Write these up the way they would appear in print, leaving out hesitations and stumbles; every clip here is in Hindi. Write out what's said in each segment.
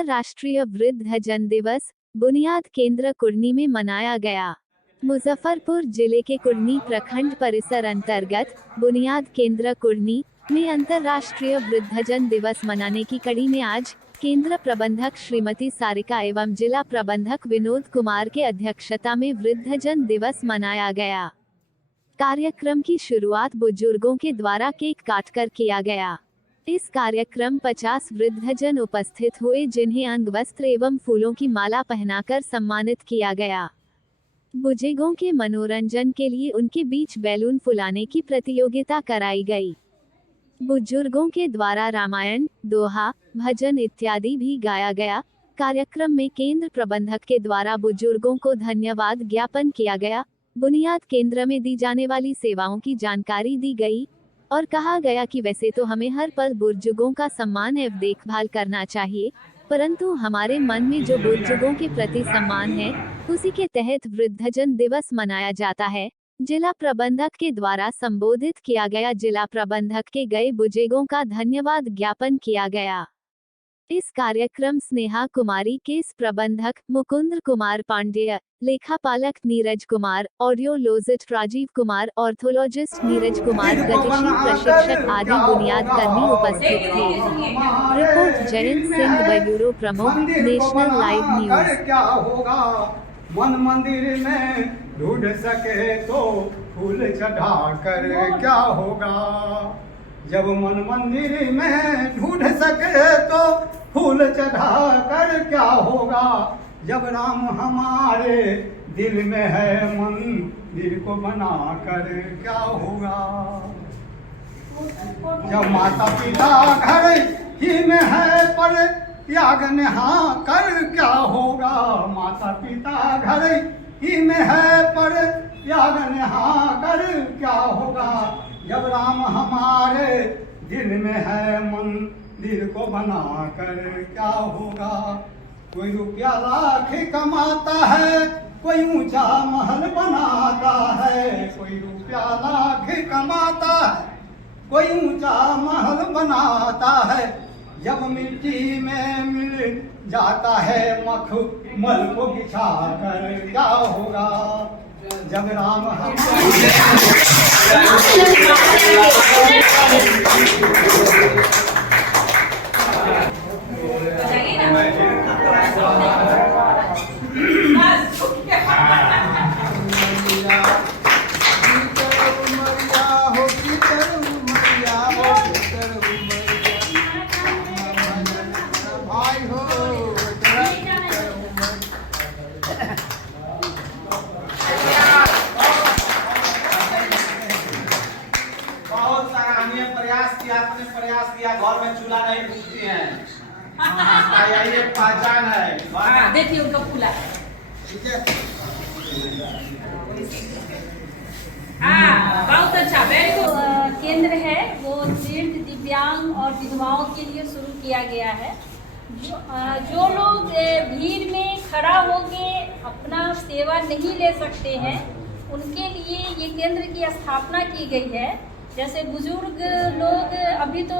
अंतर्राष्ट्रीय वृद्धजन दिवस बुनियाद केंद्र कुर्नी में मनाया गया। मुजफ्फरपुर जिले के कुर्नी प्रखंड परिसर अंतर्गत बुनियाद केंद्र कुर्नी में अंतर्राष्ट्रीय वृद्धजन दिवस मनाने की कड़ी में आज केंद्र प्रबंधक श्रीमती सारिका एवं जिला प्रबंधक विनोद कुमार के अध्यक्षता में वृद्धजन दिवस मनाया गया। कार्यक्रम की शुरुआत बुजुर्गों के द्वारा केक काटकर किया गया। इस कार्यक्रम 50 वृद्धजन उपस्थित हुए, जिन्हें अंगवस्त्र एवं फूलों की माला पहनाकर सम्मानित किया गया। बुजुर्गों के मनोरंजन के लिए उनके बीच बैलून फुलाने की प्रतियोगिता कराई गई। बुजुर्गों के द्वारा रामायण, दोहा, भजन इत्यादि भी गाया गया। कार्यक्रम में केंद्र प्रबंधक के द्वारा बुजुर्गों को धन्यवाद ज्ञापन किया गया। बुनियाद केंद्र में दी जाने वाली सेवाओं की जानकारी दी गई और कहा गया कि वैसे तो हमें हर पल बुजुर्गों का सम्मान एवं देखभाल करना चाहिए, परंतु हमारे मन में जो बुजुर्गों के प्रति सम्मान है, उसी के तहत वृद्धजन दिवस मनाया जाता है। जिला प्रबंधक के द्वारा संबोधित किया गया। जिला प्रबंधक के गए बुजुर्गों का धन्यवाद ज्ञापन किया गया। इस कार्यक्रम स्नेहा कुमारी, केस प्रबंधक मुकुंद कुमार पांडेय, लेखापालक नीरज कुमार, ऑडियोलॉजिस्ट राजीव कुमार, ऑर्थोलॉजिस्ट नीरज कुमार, गतिशील प्रशिक्षक आदि बुनियाद कर्मी उपस्थित थे। रिपोर्ट जयंत सिंह, ब्यूरो प्रमुख, नेशनल लाइव न्यूज। क्या होगा मन मंदिर में ढूंढ सके तो फूल चढ़ा कर क्या होगा, जब मन मंदिर में ढूंढ सके तो फूल चढ़ा कर क्या होगा, जब राम हमारे दिल में है मंदिर को बना कर क्या होगा, जब माता पिता घर ही में है पर त्याग नेहा कर क्या होगा, माता पिता घर ही में है पर त्याग नेहा कर क्या होगा, जब राम हमारे दिल में है मंदिर को बना कर क्या होगा। कोई रुपया लाख कमाता है, कोई ऊंचा महल बनाता है, कोई रुपया लाख कमाता है, कोई ऊंचा महल बनाता है, जब मिट्टी में मिल जाता है मखमल को बिछा कर क्या होगा, जब राम प्रयास किया, घर में चूल्हा नहीं फूकती हैं, ये पहचान है। देखिए उनका फूला बहुत अच्छा। Very good. केंद्र है वो वृद्ध, दिव्यांग और विधवाओं के लिए शुरू किया गया है। जो लोग भीड़ में खड़ा होके अपना सेवा नहीं ले सकते हैं, उनके लिए ये केंद्र की स्थापना की गई है। जैसे बुजुर्ग लोग अभी तो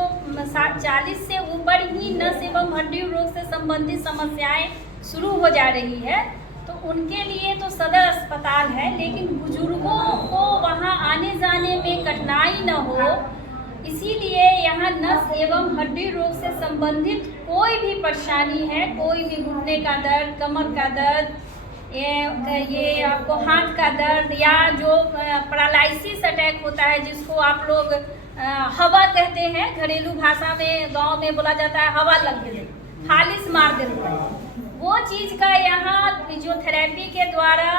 40 से ऊपर ही नस एवं हड्डी रोग से संबंधित समस्याएं शुरू हो जा रही है, तो उनके लिए तो सदर अस्पताल है, लेकिन बुजुर्गों को वहां आने जाने में कठिनाई न हो, इसीलिए यहाँ नस एवं हड्डी रोग से संबंधित कोई भी परेशानी है, कोई भी घुटने का दर्द, कमर का दर्द, ये आपको हाथ का दर्द, या जो पैरालिसिस अटैक होता है जिसको आप लोग हवा कहते हैं, घरेलू भाषा में गांव में बोला जाता है हवा लग गई, फालिस मार देते हैं, वो चीज़ का यहाँ फिजियोथेरेपी के द्वारा,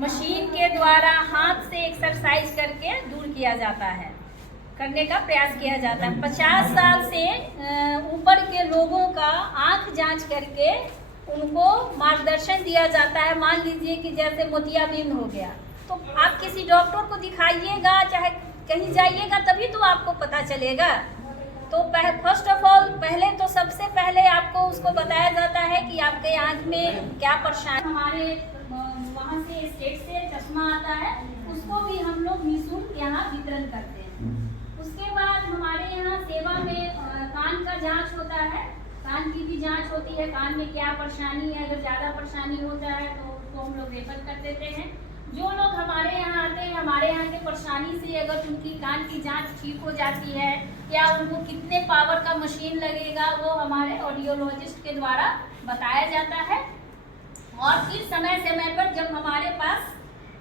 मशीन के द्वारा, हाथ से एक्सरसाइज करके दूर किया जाता है, करने का प्रयास किया जाता है। 50 साल से ऊपर के लोगों का आँख जांच करके उनको मार्गदर्शन दिया जाता है। मान लीजिए कि जैसे मोतियाबिंद हो गया, तो आप किसी डॉक्टर को दिखाइएगा, चाहे कहीं जाइएगा, तभी तो आपको पता चलेगा। तो फर्स्ट ऑफ ऑल पहले तो सबसे पहले आपको उसको बताया जाता है कि आपके आँख में क्या परेशानी। हमारे वहाँ से स्टेट से चश्मा आता है, उसको भी हम लोग निःशुल्क यहाँ वितरण करते हैं। उसके बाद हमारे यहाँ सेवा में कान का जांच होता है। कान कान की भी जांच होती है, कान में क्या परेशानी है, अगर ज़्यादा परेशानी होता है तो उसको हम लोग रेफर कर देते हैं। जो लोग हमारे यहाँ आते हैं, हमारे यहाँ की परेशानी से अगर उनकी कान की जांच ठीक हो जाती है या उनको कितने पावर का मशीन लगेगा वो हमारे ऑडियोलॉजिस्ट के द्वारा बताया जाता है। और फिर समय समय पर जब हमारे पास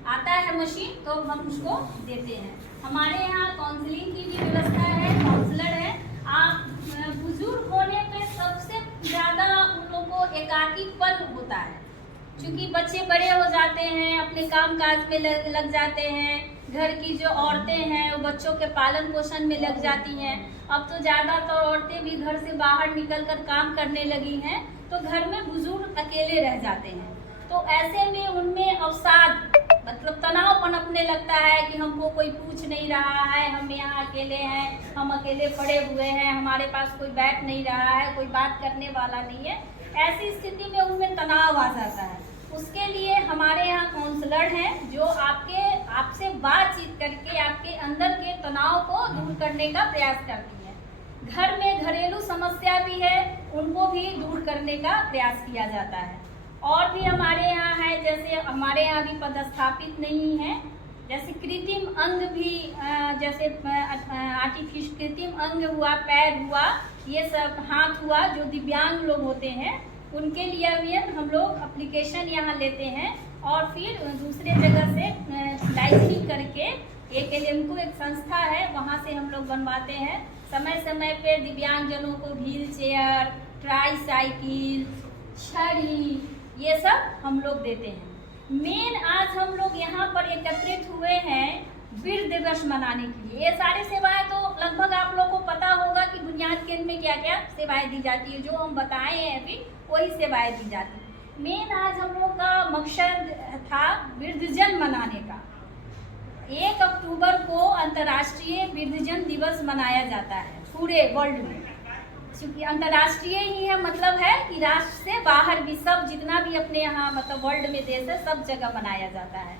आता है मशीन तो हम उसको देते हैं। हमारे यहाँ काउंसलिंग की भी व्यवस्था है, काउंसलर है। आप बुजुर्ग होने पे सबसे ज़्यादा उन लोगों को एकाकीपन होता है, क्योंकि बच्चे बड़े हो जाते हैं, अपने काम काज में लग जाते हैं, घर की जो औरतें हैं वो बच्चों के पालन पोषण में लग जाती हैं। अब तो ज़्यादातर औरतें भी घर से बाहर निकलकर काम करने लगी हैं, तो घर में बुजुर्ग अकेले रह जाते हैं। तो ऐसे में उनमें अवसाद मतलब तनाव पनपने लगता है कि हमको कोई पूछ नहीं रहा है, हम यहाँ अकेले हैं, हम अकेले पड़े हुए हैं, हमारे पास कोई बैठ नहीं रहा है, कोई बात करने वाला नहीं है। ऐसी स्थिति में उनमें तनाव आ जाता है। उसके लिए हमारे यहाँ काउंसलर हैं जो आपसे बातचीत करके आपके अंदर के तनाव को दूर करने का प्रयास करती है। घर में घरेलू समस्या भी है, उनको भी दूर करने का प्रयास किया जाता है। और भी हमारे यहाँ है, जैसे हमारे यहाँ भी पदस्थापित नहीं है, जैसे कृत्रिम अंग भी, जैसे आर्टिफिशियल कृत्रिम अंग हुआ, पैर हुआ, ये सब हाथ हुआ, जो दिव्यांग लोग होते हैं उनके लिए भी हम लोग एप्लीकेशन यहाँ लेते हैं और फिर दूसरे जगह से लाइसेंसिंग करके एक एलएमको एक संस्था है वहाँ से हम लोग बनवाते हैं। समय समय पे दिव्यांगजनों को व्हील चेयर, ट्राईसाइकिल, छड़ी, ये सब हम लोग देते हैं। मेन आज हम लोग यहाँ पर एकत्रित हुए हैं वृद्ध दिवस मनाने के लिए। ये सारी सेवाएं तो लगभग आप लोग को पता होगा कि बुनियाद केंद्र में क्या क्या सेवाएं दी जाती है, जो हम बताए हैं अभी वही सेवाएं दी जाती है। मेन आज हम लोग का मकसद था वृद्धजन मनाने का। 1 अक्टूबर को अंतर्राष्ट्रीय वृद्धजन दिवस मनाया जाता है पूरे वर्ल्ड में, क्योंकि अंतर्राष्ट्रीय ही है, मतलब है कि राष्ट्र से बाहर भी सब जितना भी अपने यहाँ मतलब वर्ल्ड में देश है सब जगह मनाया जाता है।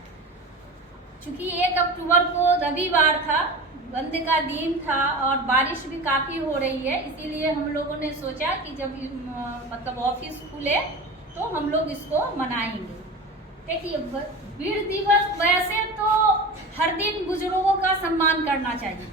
क्योंकि 1 अक्टूबर को रविवार था, बंद का दिन था और बारिश भी काफ़ी हो रही है, इसीलिए हम लोगों ने सोचा कि जब मतलब ऑफिस खुले तो हम लोग इसको मनाएंगे। देखिए वृद्ध दिवस वैसे तो हर दिन बुजुर्गों का सम्मान करना चाहिए,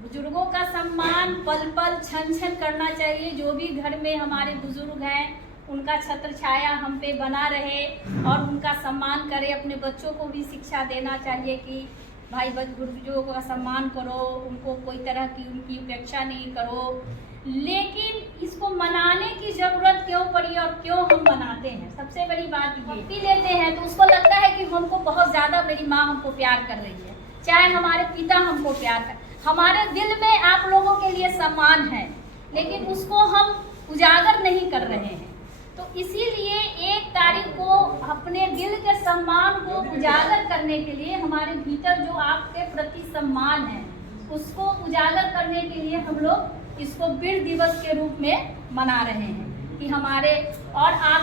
बुजुर्गों का सम्मान पल पल क्षण क्षण करना चाहिए। जो भी घर में हमारे बुजुर्ग हैं उनका छत्र छाया हम पे बना रहे और उनका सम्मान करें। अपने बच्चों को भी शिक्षा देना चाहिए कि भाई बुजुर्गों का सम्मान करो, उनको कोई तरह की उनकी उपेक्षा नहीं करो। लेकिन इसको मनाने की ज़रूरत क्यों पड़ी और क्यों हम मनाते हैं, सबसे बड़ी बात ये पी लेते हैं तो उसको लगता है कि हमको बहुत ज़्यादा मेरी माँ हमको प्यार कर रही है, चाहे हमारे पिता हमको प्यार कर, हमारे दिल में आप लोगों के लिए सम्मान है, लेकिन उसको हम उजागर नहीं कर रहे हैं। तो इसीलिए 1 तारीख को अपने दिल के सम्मान को उजागर करने के लिए, हमारे भीतर जो आपके प्रति सम्मान है उसको उजागर करने के लिए हम लोग इसको वृद्ध दिवस के रूप में मना रहे हैं कि हमारे और आप